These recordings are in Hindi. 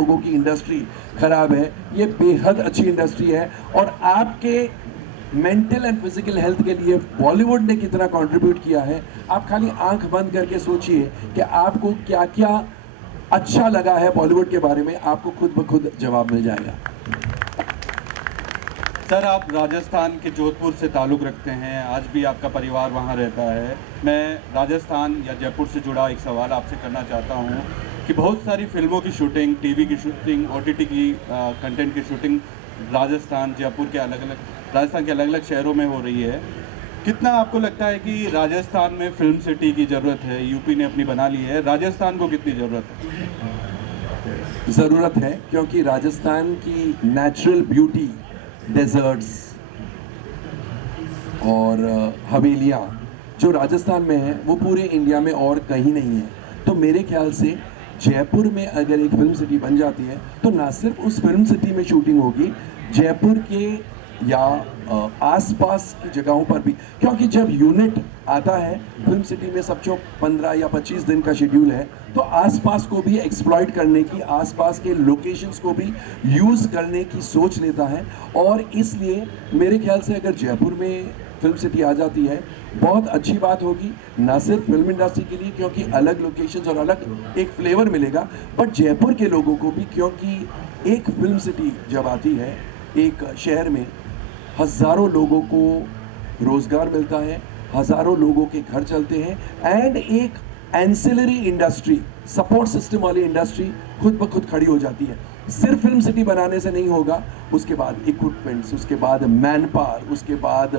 लोगों की इंडस्ट्री खराब है, ये बेहद अच्छी इंडस्ट्री है। और आपके मेंटल एंड फिजिकल हेल्थ के लिए बॉलीवुड ने कितना कंट्रीब्यूट किया है, आप खाली आंख बंद करके सोचिए कि आपको क्या क्या अच्छा लगा है बॉलीवुड के बारे में, आपको खुद ब खुद जवाब मिल जाएगा। सर, आप राजस्थान के जोधपुर से ताल्लुक़ रखते हैं, आज भी आपका परिवार वहाँ रहता है। मैं राजस्थान या जयपुर से जुड़ा एक सवाल आपसे करना चाहता हूँ कि बहुत सारी फ़िल्मों की शूटिंग, टीवी की शूटिंग, ओटीटी की कंटेंट की शूटिंग राजस्थान, जयपुर के राजस्थान के अलग-अलग शहरों में हो रही है। कितना आपको लगता है कि राजस्थान में फ़िल्म सिटी की ज़रूरत है? यूपी ने अपनी बना ली है, राजस्थान को कितनी ज़रूरत है? ज़रूरत है, क्योंकि राजस्थान की नेचुरल ब्यूटी, डेजर्ट्स और हवेलियाँ जो राजस्थान में है वो पूरे इंडिया में और कहीं नहीं है। तो मेरे ख्याल से जयपुर में अगर एक फिल्म सिटी बन जाती है तो ना सिर्फ उस फिल्म सिटी में शूटिंग होगी, जयपुर के या आसपास की जगहों पर भी, क्योंकि जब यूनिट आता है फिल्म सिटी में सब जो 15 या 25 दिन का शेड्यूल है, तो आसपास को भी एक्सप्लॉइट करने की, आसपास के लोकेशंस को भी यूज़ करने की सोच लेता है। और इसलिए मेरे ख्याल से अगर जयपुर में फिल्म सिटी आ जाती है बहुत अच्छी बात होगी, ना सिर्फ फिल्म इंडस्ट्री के लिए क्योंकि अलग लोकेशंस और अलग एक फ्लेवर मिलेगा, बट जयपुर के लोगों को भी, क्योंकि एक फिल्म सिटी जब आती है एक शहर में हज़ारों लोगों को रोज़गार मिलता है, हज़ारों लोगों के घर चलते हैं एंड एक एंसिलरी इंडस्ट्री, सपोर्ट सिस्टम वाली इंडस्ट्री खुद ब खुद खड़ी हो जाती है। सिर्फ फिल्म सिटी बनाने से नहीं होगा, उसके बाद इक्विपमेंट्स, उसके बाद मैन पावर, उसके बाद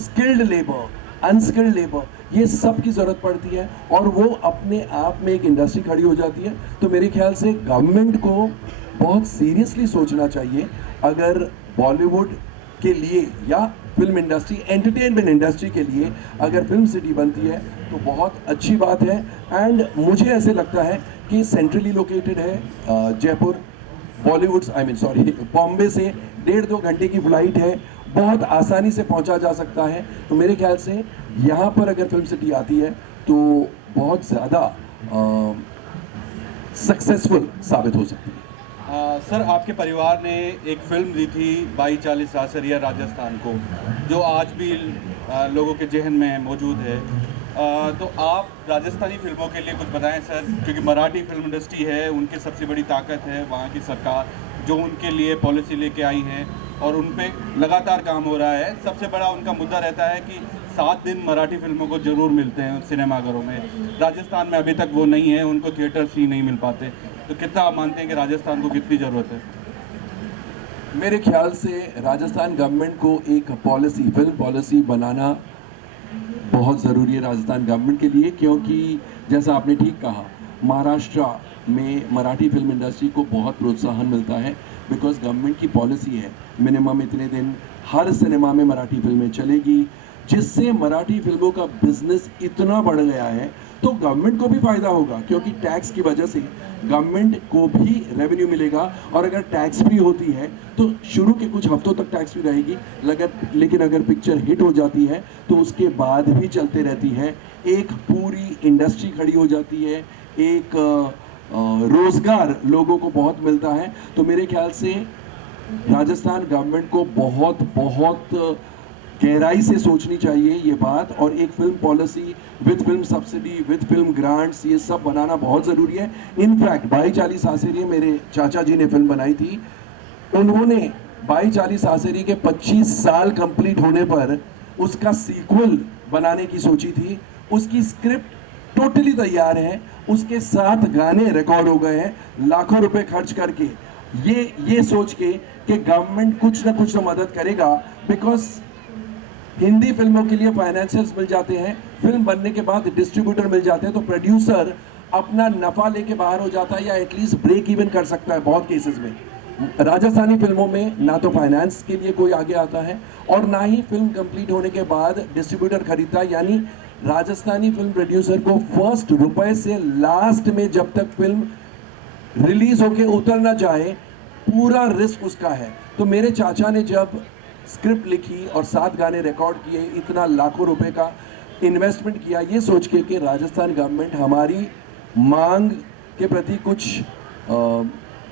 स्किल्ड लेबर, अनस्किल्ड लेबर, ये सब की ज़रूरत पड़ती है और वो अपने आप में एक इंडस्ट्री खड़ी हो जाती है। तो मेरे ख्याल से गवर्नमेंट को बहुत सीरियसली सोचना चाहिए, अगर बॉलीवुड के लिए या फिल्म इंडस्ट्री, एंटरटेनमेंट इंडस्ट्री के लिए अगर फिल्म सिटी बनती है तो बहुत अच्छी बात है। एंड मुझे ऐसे लगता है कि सेंट्रली लोकेटेड है जयपुर, बॉलीवुड बॉम्बे से 1.5-2 घंटे की फ्लाइट है, बहुत आसानी से पहुंचा जा सकता है। तो मेरे ख्याल से यहाँ पर अगर फिल्म सिटी आती है तो बहुत ज़्यादा सक्सेसफुल साबित हो सकती है। सर, आपके परिवार ने एक फ़िल्म दी थी 22-40 सासरिया राजस्थान को, जो आज भी लोगों के जहन में मौजूद है। तो आप राजस्थानी फ़िल्मों के लिए कुछ बताएं सर, क्योंकि मराठी फिल्म इंडस्ट्री है, उनकी सबसे बड़ी ताकत है वहाँ की सरकार, जो उनके लिए पॉलिसी लेके आई हैं और उन पे लगातार काम हो रहा है। सबसे बड़ा उनका मुद्दा रहता है कि 7 दिन मराठी फिल्मों को ज़रूर मिलते हैं सिनेमाघरों में। राजस्थान में अभी तक वो नहीं है, उनको थिएटर्स ही नहीं मिल पाते। तो कितना आप मानते हैं कि राजस्थान को कितनी ज़रूरत है? मेरे ख्याल से राजस्थान गवर्नमेंट को एक पॉलिसी, फिल्म पॉलिसी बनाना बहुत ज़रूरी है राजस्थान गवर्नमेंट के लिए, क्योंकि जैसा आपने ठीक कहा, महाराष्ट्र में मराठी फिल्म इंडस्ट्री को बहुत प्रोत्साहन मिलता है बिकॉज गवर्नमेंट की पॉलिसी है मिनिमम इतने दिन हर सिनेमा में मराठी फिल्में चलेगी, जिससे मराठी फिल्मों का बिजनेस इतना बढ़ गया है। तो गवर्नमेंट को भी फ़ायदा होगा क्योंकि टैक्स की वजह से गवर्नमेंट को भी रेवेन्यू मिलेगा, और अगर टैक्स फ्री होती है तो शुरू के कुछ हफ्तों तक टैक्स फ्री रहेगी, लेकिन अगर पिक्चर हिट हो जाती है तो उसके बाद भी चलते रहती है, एक पूरी इंडस्ट्री खड़ी हो जाती है, एक रोज़गार लोगों को बहुत मिलता है। तो मेरे ख्याल से राजस्थान गवर्नमेंट को बहुत बहुत गहराई से सोचनी चाहिए ये बात, और एक film policy with film subsidy, with film grants, ये सब बनाना बहुत ज़रूरी है। इनफैक्ट 22-40 सासेरी मेरे चाचा जी ने फिल्म बनाई थी, उन्होंने 22-40 सासेरी के 25 साल कंप्लीट होने पर उसका सीक्वल बनाने की सोची थी। उसकी स्क्रिप्ट टोटली तैयार है, उसके 7 गाने रिकॉर्ड हो गए हैं लाखों रुपए खर्च करके, ये सोच के कि गवर्नमेंट कुछ ना कुछ तो मदद करेगा, बिकॉज हिंदी फिल्मों के लिए फाइनेंशियल्स मिल जाते हैं, फिल्म बनने के बाद डिस्ट्रीब्यूटर मिल जाते हैं, तो प्रोड्यूसर अपना नफा लेके बाहर हो जाता है या एटलीस्ट ब्रेक इवन कर सकता है बहुत केसेस में। राजस्थानी फिल्मों में ना तो फाइनेंस के लिए कोई आगे आता है और ना ही फिल्म कंप्लीट होने के बाद डिस्ट्रीब्यूटर खरीदता है, यानी राजस्थानी फिल्म प्रोड्यूसर को फर्स्ट रुपए से लास्ट में जब तक फिल्म रिलीज होके उतर ना जाए पूरा रिस्क उसका है। तो मेरे चाचा ने जब स्क्रिप्ट लिखी और 7 गाने रिकॉर्ड किए, इतना लाखों रुपए का इन्वेस्टमेंट किया, ये सोच के कि राजस्थान गवर्नमेंट हमारी मांग के प्रति कुछ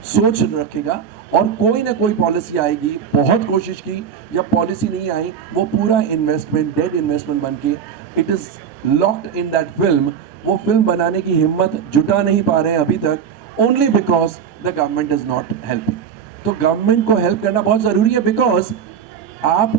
सोच रखेगा और कोई ना कोई पॉलिसी आएगी। बहुत कोशिश की, जब पॉलिसी नहीं आई वो पूरा इन्वेस्टमेंट डेड इन्वेस्टमेंट बन के it is locked in that film. वो फिल्म बनाने की हिम्मत जुटा नहीं पा रहे हैं अभी तक, only because the government is not helping. तो गवर्नमेंट को हेल्प करना बहुत जरूरी है, बिकॉज आप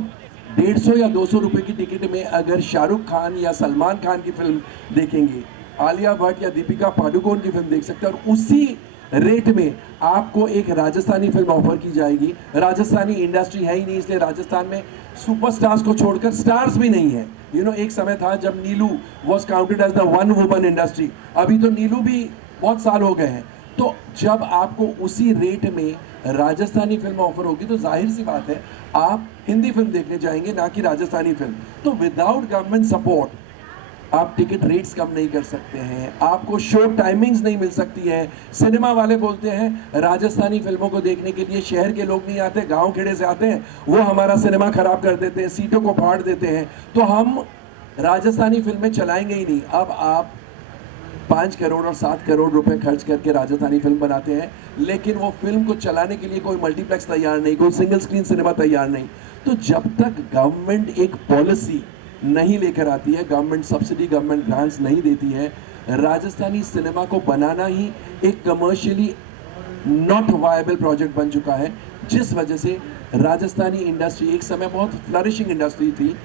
150 या 200 रुपए की टिकट में अगर शाहरुख खान या सलमान खान की फिल्म देखेंगे, आलिया भट्ट या दीपिका पादुकोण की फिल्म देख सकते हैं, और उसी रेट में आपको एक राजस्थानी फिल्म ऑफर की जाएगी। राजस्थानी इंडस्ट्री है ही नहीं, इसलिए राजस्थान में सुपरस्टार्स को छोड़कर स्टार्स भी नहीं है। एक समय था जब Neelu was counted as the one woman industry, अभी तो नीलू भी बहुत साल हो गए हैं। तो जब आपको उसी रेट में राजस्थानी फिल्म ऑफर होगी तो जाहिर सी बात है आप हिंदी फिल्म देखने जाएंगे, ना कि राजस्थानी फिल्म। तो विदाउट गवर्नमेंट सपोर्ट आप टिकट रेट्स कम नहीं कर सकते हैं, आपको शो टाइमिंग्स नहीं मिल सकती है। सिनेमा वाले बोलते हैं राजस्थानी फिल्मों को देखने के लिए शहर के लोग नहीं आते, गांव खेड़े से आते हैं, वो हमारा सिनेमा खराब कर देते हैं, सीटों को फाड़ देते हैं, तो हम राजस्थानी फिल्में चलाएंगे ही नहीं। अब आप 5 करोड़ और 7 करोड़ रुपए खर्च करके राजस्थानी फिल्म बनाते हैं, लेकिन वो फिल्म को चलाने के लिए कोई मल्टीप्लेक्स तैयार नहीं, कोई सिंगल स्क्रीन सिनेमा तैयार नहीं। तो जब तक गवर्नमेंट एक पॉलिसी नहीं लेकर आती है, गवर्नमेंट सब्सिडी, गवर्नमेंट ग्रांट्स नहीं देती है, राजस्थानी सिनेमा को बनाना ही एक कमर्शियली नॉट वायबल प्रोजेक्ट बन चुका है, जिस वजह से राजस्थानी इंडस्ट्री एक समय बहुत फ्लरिशिंग इंडस्ट्री थी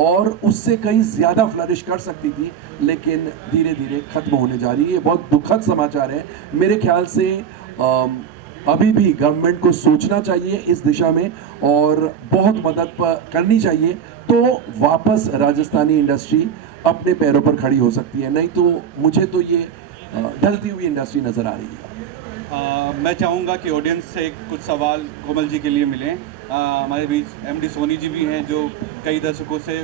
और उससे कहीं ज़्यादा फ्लरिश कर सकती थी, लेकिन धीरे धीरे खत्म होने जा रही है। ये बहुत दुखद समाचार है। मेरे ख्याल से अभी भी गवर्नमेंट को सोचना चाहिए इस दिशा में और बहुत मदद करनी चाहिए, तो वापस राजस्थानी इंडस्ट्री अपने पैरों पर खड़ी हो सकती है। नहीं तो मुझे तो ये ढलती हुई इंडस्ट्री नज़र आ रही है। मैं चाहूँगा कि ऑडियंस से कुछ सवाल कोमल जी के लिए मिलें। हमारे बीच एमडी सोनी जी भी हैं जो कई दशकों से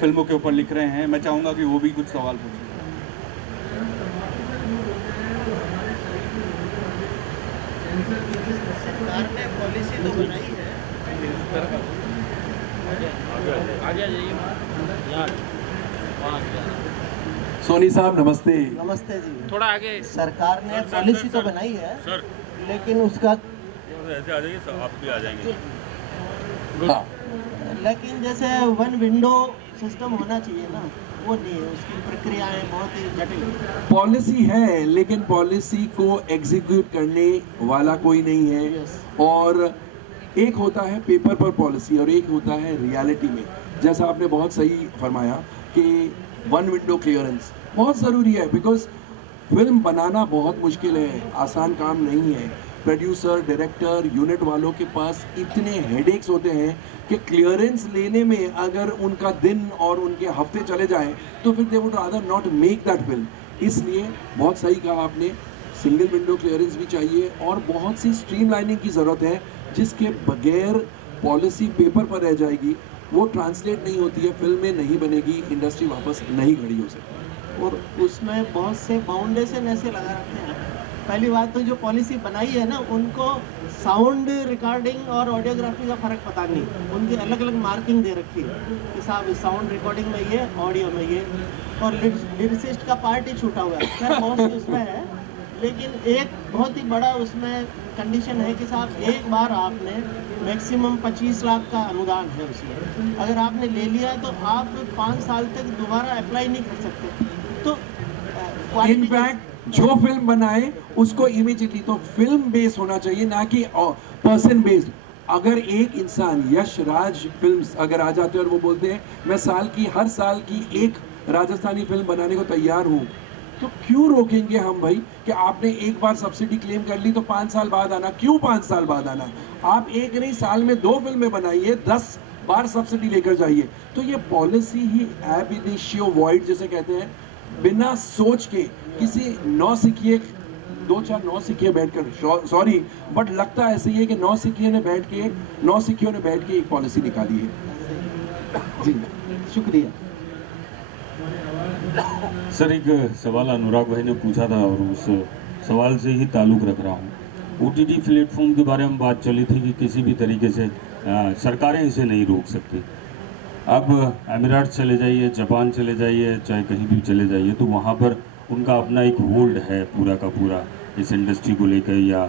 फिल्मों के ऊपर लिख रहे हैं। मैं चाहूँगा कि वो भी कुछ सवाल पूछें। सरकार ने पॉलिसी तो बनाई है, आगे जाइए यार। सोनी साहब नमस्ते। नमस्ते जी। थोड़ा आगे। सरकार ने पॉलिसी तो बनाई है सर लेकिन उसका ऐसे आ जाइए, आप भी आ जाएंगे। हाँ, लेकिन जैसे वन विंडो सिस्टम होना चाहिए ना, वो नहीं है, उसकी प्रक्रियाएं बहुत ही जटिल है। पॉलिसी है लेकिन पॉलिसी को एग्जीक्यूट करने वाला कोई नहीं है। Yes. और एक होता है पेपर पर पॉलिसी और एक होता है रियलिटी में। जैसा आपने बहुत सही फरमाया कि वन विंडो क्लियरेंस बहुत ज़रूरी है, बिकॉज फिल्म बनाना बहुत मुश्किल है, आसान काम नहीं है। प्रोड्यूसर, डायरेक्टर, यूनिट वालों के पास इतने हेडेक्स होते हैं कि क्लियरेंस लेने में अगर उनका दिन और उनके हफ्ते चले जाएं तो फिर they would rather not make that film. इसलिए बहुत सही कहा आपने, सिंगल विंडो क्लियरेंस भी चाहिए और बहुत सी स्ट्रीमलाइनिंग की ज़रूरत है, जिसके बगैर पॉलिसी पेपर पर रह जाएगी, वो ट्रांसलेट नहीं होती है, फिल्में नहीं बनेगी, इंडस्ट्री वापस नहीं खड़ी हो सकती। और उसमें बहुत से फाउंडेशन ऐसे लगा रखते हैं। पहली बात तो जो पॉलिसी बनाई है ना, उनको साउंड रिकॉर्डिंग और ऑडियोग्राफी का फ़र्क पता नहीं, उनकी अलग अलग मार्किंग दे रखी है कि साहब साउंड रिकॉर्डिंग में ये, ऑडियो में ये, और लिरिसिस्ट का पार्ट ही छूटा हुआ है। खैर बहुत सी उसमें है, लेकिन एक बहुत ही बड़ा उसमें कंडीशन है कि साहब एक बार आपने मैक्सिमम 25 लाख का अनुदान है उसमें, अगर आपने ले लिया है तो आप 5 साल तक दोबारा अप्लाई नहीं कर सकते। तो इनफैक्ट जो फिल्म बनाए उसको इमीडिएटली तो फिल्म बेस होना चाहिए, ना कि पर्सन बेस्ड। अगर एक इंसान यश राज फिल्म्स अगर आ जाते हैं और वो बोलते हैं मैं हर साल की एक राजस्थानी फिल्म बनाने को तैयार हूँ, तो क्यों रोकेंगे हम भाई कि आपने एक बार सब्सिडी क्लेम कर ली तो 5 साल बाद आना? क्यों 5 साल बाद आना? आप एक नहीं, साल में 2 फिल्में बनाइए, 10 बार सब्सिडी लेकर जाइए। तो ये पॉलिसी ही एब इनिशियो वॉइड जिसे कहते हैं, बिना सोच के किसी 9 सिक्किए 2-4 9 सिक्किए बैठकर, सॉरी बट लगता ऐसे ही है कि 9 सिक्कियों ने बैठ के एक पॉलिसी निकाली है। जी शुक्रिया। सर एक सवाल अनुराग भाई ने पूछा था और उस सवाल से ही ताल्लुक़ रख रहा हूँ। OTT प्लेटफॉर्म के बारे में बात चली थी कि किसी भी तरीके से सरकारें इसे नहीं रोक सकती। अब अमीरात चले जाइए, जापान चले जाइए, चाहे कहीं भी चले जाइए, तो वहाँ पर उनका अपना एक होल्ड है पूरा का पूरा इस इंडस्ट्री को लेकर या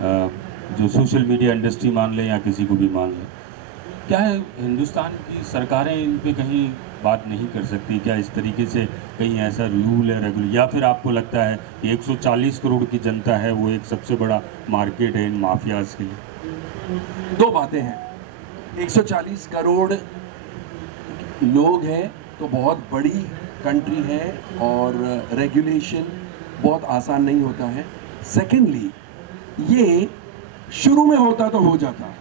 जो सोशल मीडिया इंडस्ट्री मान लें या किसी को भी मान लें, क्या है हिंदुस्तान की सरकारें इन पे कहीं बात नहीं कर सकती? क्या इस तरीके से कहीं ऐसा रूल है रेगुलर, या फिर आपको लगता है कि 140 करोड़ की जनता है, वो एक सबसे बड़ा मार्केट है इन माफियाज के लिए? दो बातें हैं, 140 करोड़ लोग हैं तो बहुत बड़ी कंट्री है और रेगुलेशन बहुत आसान नहीं होता है। सेकेंडली, ये शुरू में होता तो हो जाता,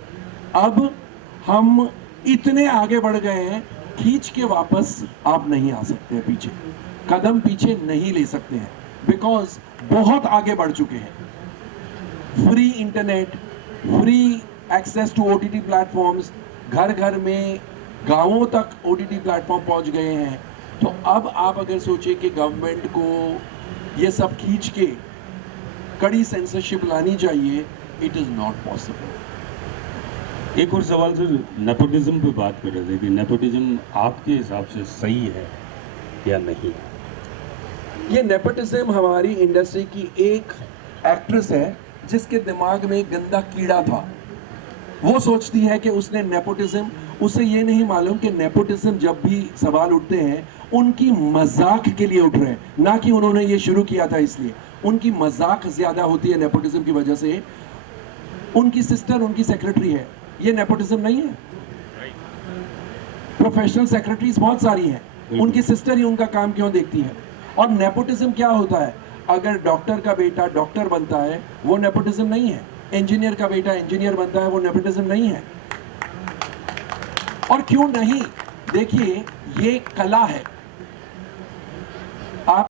अब हम इतने आगे बढ़ गए हैं, खींच के वापस आप नहीं आ सकते हैं, पीछे कदम पीछे नहीं ले सकते हैं, बिकॉज बहुत आगे बढ़ चुके हैं। Free internet, free access to OTT platforms, घर घर में गांवों तक ओटीटी प्लेटफॉर्म पहुंच गए हैं। तो अब आप अगर सोचें कि गवर्नमेंट को ये सब खींच के कड़ी सेंसरशिप लानी चाहिए, इट इज नॉट पॉसिबल। एक और सवाल सर, नेपोटिज्म पे बात कर रहे थे कि नेपोटिज्म आपके हिसाब से सही है या नहीं? ये नेपोटिज्म हमारी इंडस्ट्री की एक एक्ट्रेस है जिसके दिमाग में एक गंदा कीड़ा था। वो सोचती है कि उसने नेपोटिज्म, उसे ये नहीं मालूम कि नेपोटिज्म जब भी सवाल उठते हैं उनकी मजाक के लिए उठ रहे हैं, ना कि उन्होंने ये शुरू किया था इसलिए। उनकी मजाक ज्यादा होती है नेपोटिज्म की वजह से। उनकी सिस्टर उनकी सेक्रेटरी है, ये नेपोटिज्म नहीं है? प्रोफेशनल सेक्रेटरीज बहुत सारी हैं, उनकी सिस्टर ही उनका काम क्यों देखती है? और नेपोटिज्म क्या होता है? अगर डॉक्टर का बेटा डॉक्टर बनता है वो नेपोटिज्म नहीं है, इंजीनियर का बेटा इंजीनियर बनता है वो नेपोटिज्म नहीं है। और क्यों नहीं? देखिए, ये कला है,